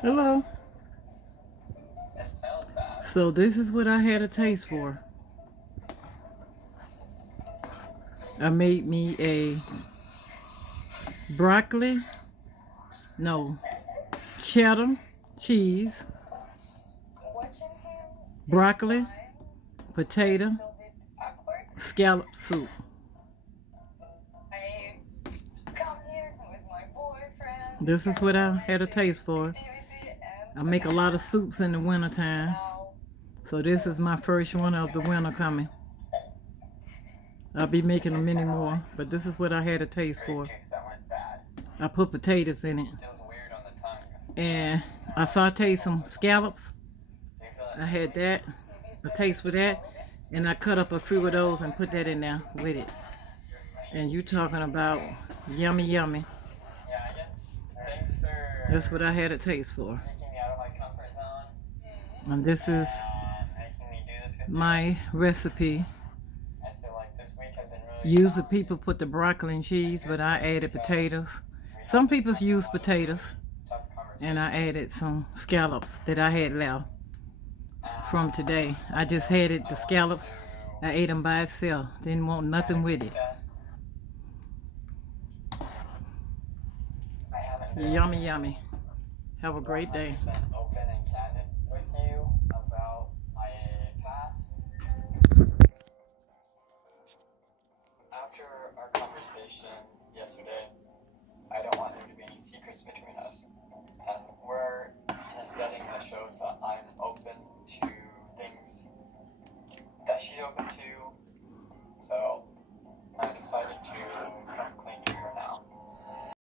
Hello. So this is what I had a taste for. I made me a broccoli, no, cheddar cheese, broccoli, potato, scallop soup. This is what I had a taste for. I make a lot of soups in the wintertime. So this is my first one of the winter coming. I'll be making a many more, but this is what I had a taste for. I put potatoes in it. And I sauteed some scallops. I had that, a taste for that. And I cut up a few of those and put that in there with it. And you talking about yummy, yummy. That's what I had a taste for. And this is my recipe. Usually people put the broccoli and cheese, but I added potatoes. Some people use potatoes. And I added some scallops that I had left from today. I just had it, the scallops. I ate them by itself. Didn't want nothing with it. Yummy, yummy. Have a great day. After our conversation yesterday, I don't want there to be any secrets between us. And we're in a setting that shows that I'm open to things that she's open to. So I decided to